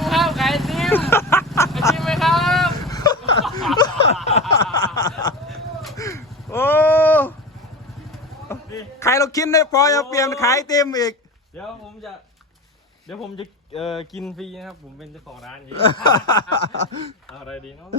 ครับขายไอติมไอติมไหมครับโอ้ขายลูกชิ้นได้พอจะเปลี่ยนขายไอติมอีกเดี๋ยวผมจะกินฟรีนะครับผมเป็นเจ้าของร้านนี้ เอาอะไรดีเนาะ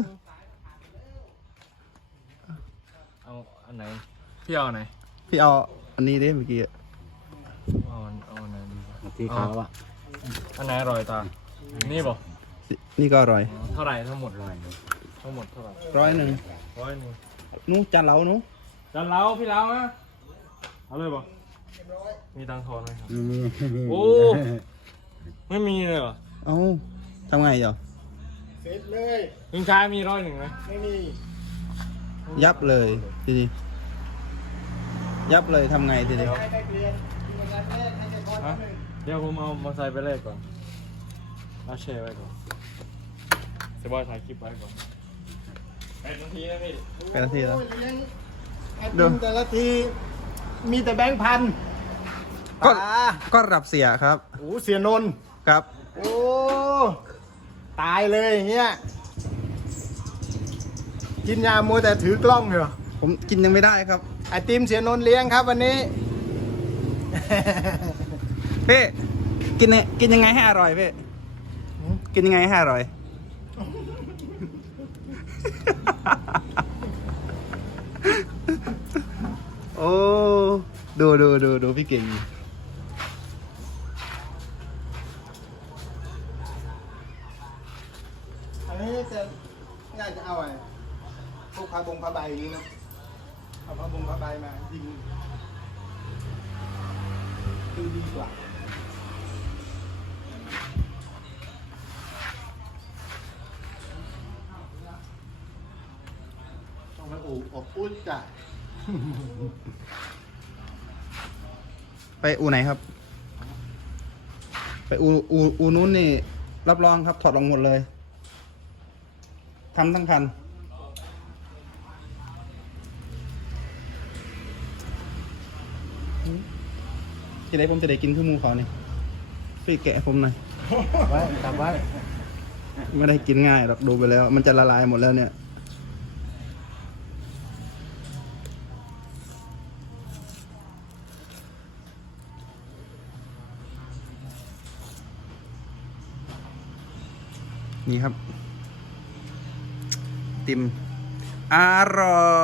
เอาอันไหนพี่เอาอันไหนพี่เอาอันนี้ดิเมื่อกี้เอาอันไหนดีที่เขาอ่ะอันไหนอร่อยตานี่ป่ะนี่ก็อร่อยเท่าไหร่ทั้งหมดเท่าไหร่เท่าไหร่ 100 100 นู้จานเหลานู้จานเล้าพี่เล้านะเอาเลยป่ะมีตังค์ทอนไหมครับโอ้ไม่มีเลยเหรอเอ้าทำไงเหรอเสร็จเลยลุงชายมี101ไหมไม่มียับเลยทีนี้ยับเลยทำไงทีนี้ได้เปลี่ยนที่งานแรกให้ได้พอฮะหนึ่งเดี๋ยวผมเอามอเตอร์ไซค์ไปเลขก่อนแล้วแชร์ไว้ก่อนเซบอยถ่ายคลิปไว้ก่อน8 นาทีนะพี่เป็นนาทีแล้วโอ้ยเลี้ยงไอติมแต่ละทีมีแต่แบงค์พันก็ก็ระดับเสียครับโอ้เสียนนท์ครับโอ้ตายเลยเฮียกินยามัวแต่ถือกล้องเหรอผมกินยังไม่ได้ครับไอติมเสียนนท์เลี้ยงครับวันนี้พี่กินยังไงให้อร่อยพี่กินยังไงให้อร่อย โอ้ดูพี่เก่งอันนี้จะน่าจะเอาอะไรพวกผ้าบงผ้าใบอย่างนี้เนาะเอาผ้าบงผ้าใบมายิงดูดีกว่าต้องไปอบอุ่นจ้ะไปอูไหนครับ ไปอูนู้นนี่รับรองครับถอดออกหมดเลยทำทั้งคันจะได้ผมจะได้กินขึ้นมูเขานี่พี่แกะผมหน่อยไว้จำไว้ไม่ได้กินง่ายหรอกดูไปแล้ว มันจะละลายหมดแล้วเนี่ย นี่ครับ ติมอร่อย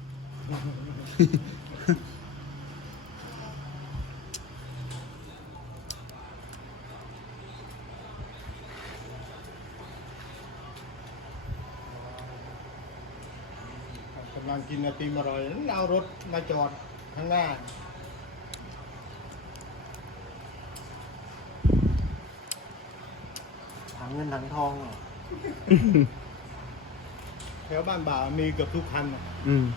กำลังกินไอติมอร่อยเอารถมาจอดข้างหน้าถังเงินถังทองเหรอ แถวบ้านบ่าวมีเกือบทุกคันน่ะอืม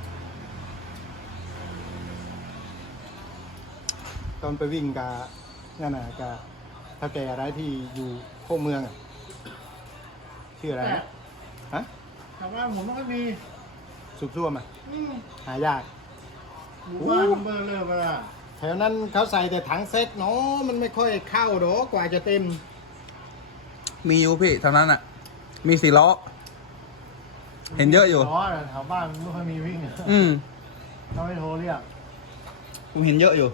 ตอนไปวิ่งกับนั่นน่ะกับถ้าแก่อะไรที่อยู่โคกเมืองอะชื่ออะไรนะฮะชาวบ้านผมไม่ค่อยมีสุกซ่วมอ่ะหายากหมู่บ้านมันเบอร์เลยมาละแถวนั้นเขาใส่แต่ถังเซ็ตเนาะมันไม่ค่อยเข้าดอกกว่าจะเต็มมีอยู่พี่เท่านั้นอ่ะ มี4 ล้อ เห็นเยอะอยู่ล้อแถวบ้านไม่ค่อยมีวิ่งอืมเขาไม่โทรเรียกผมเห็นเยอะอยู่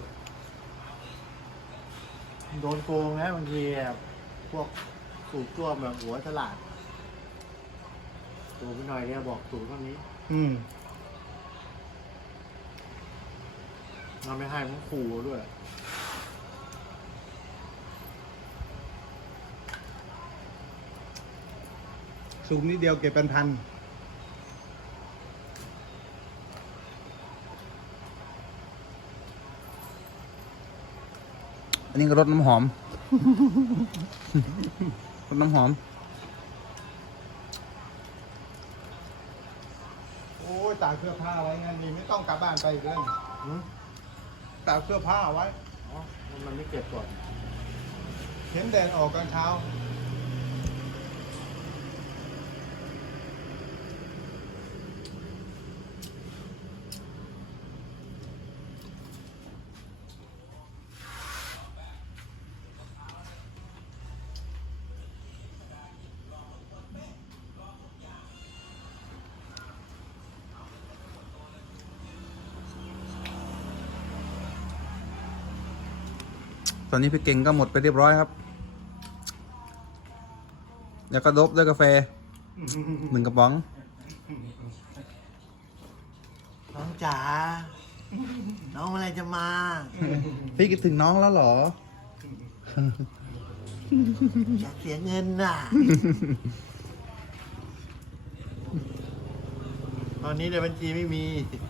โดนโกงนะบางทีแบบพวกสูบตัวแบบหัวฉลาดตัวพี่หน่อยเนี่ยบอกสูบเท่านี้อืมเราไม่ให้มันขู่ด้วยสูบนิดเดียวเก็บเป็นพันอันนี้ก็รสน้ำหอม รสน้ำหอมโอ้ยตากเสื้อผ้าไว้งั้นดีไม่ต้องกลับบ้านไปอีกแล้วตากเสื้อผ้าไว้อ๋อมันไม่เก็บก่อนเห็นแดดออกตอนเช้าอนนี้พี่เก่งก็หมดไปเรียบร้อยครับ แล้วก็ดบด้วยกาแฟ 1 กระป๋องน้องจ๋า น้องอะไรจะมาพี่คิดถึงน้องแล้วเหรออยากเสียเงินน่ะ ตอนนี้ในบัญชีไม่มี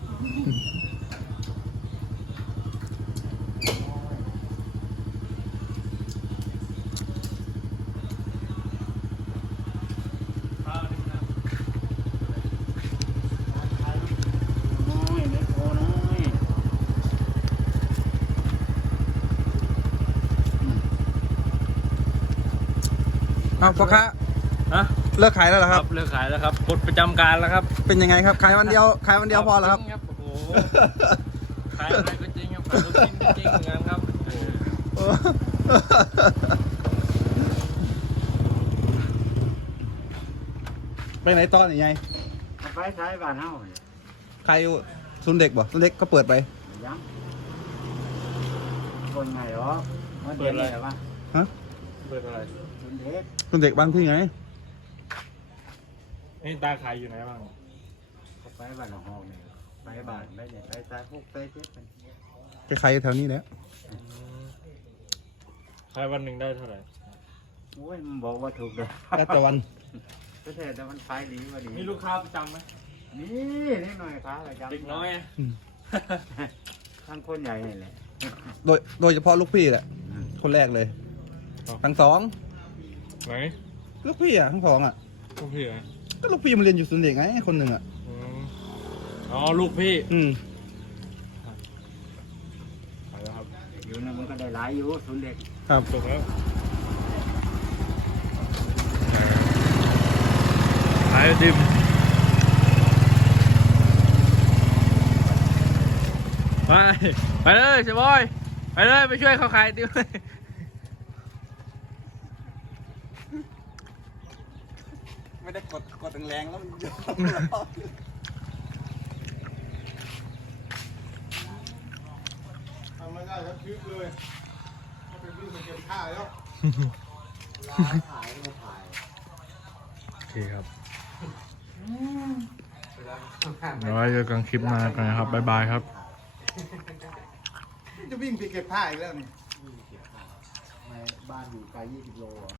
อ้าวพ่อค้าฮะเลิกขายแล้วเหรอคครัรับบ เลิกขายแล้วครับปลดประจำการแล้วครับเป็นยังไงครับ ขายวันเดียว ขายวันเดียวพอเหรอครับจงโอ้โหขายอะไรก็จริงครับขายลูกชิ้นก็จริงเหมือนกันครับโอ้โหไปไหนตอนยังไงไปใช้บ้านเฮาเนี่ยใครอยู่ศูนย์เด็กบ่ศูนย์เด็กก็เปิดไปยังคนไงหรอมันเด็กอะไรวะฮะเปิดอะไรคนเด็กศูนย์เด็กบ้านพี่ไงนี่ตาขายอยู่ไหนบ้างก็ไปบ้านเฮาเนี่ยไปบ้านไปเนี่ยไปใช้พวกไปเจ็บมันใครๆอยู่แถวนี้แหละขายวันหนึ่งได้เท่าไหร่โอ้ยมันบอกว่าถูกเลยแล้วแต่วันก็แต่มันขายดีว่าดีมีลูกค้าประจำไหมนี่นิดหน่อยครับอาจารย์เด็กน้อยอะทั้งคนใหญ่นี่แหละโดยเฉพาะลูกพี่แหละ คนแรกเลย ทั้งสองไหนลูกพี่อ่ะทั้งสองอ่ะลูกพี่เหรอก็ลูกพี่มาเรียนอยู่ศูนย์เด็กไงคนหนึ่งอ่ะอืมอ๋อลูกพี่ ขายแล้วครับอยู่นะมันก็ได้หลายอยู่ศูนย์เด็กครับจบแล้วขายไอติมไปไปเลยเสียบอยไปเลยไปช่วยเขาขายไอติมเลยไม่ได้กดแรงๆแล้วมันทำไม่ได้ครับชีวิตเลยถ้าเป็นวิ่งไปเก็บผ้าแล้วโอเคครับเดี๋ยวไว้เจอกันคลิปหน้ากันนะครับ บ๊ายบายครับจะวิ่งไปเก็บผ้าอีกแล้วนี่บ้านอยู่ไกล20 โล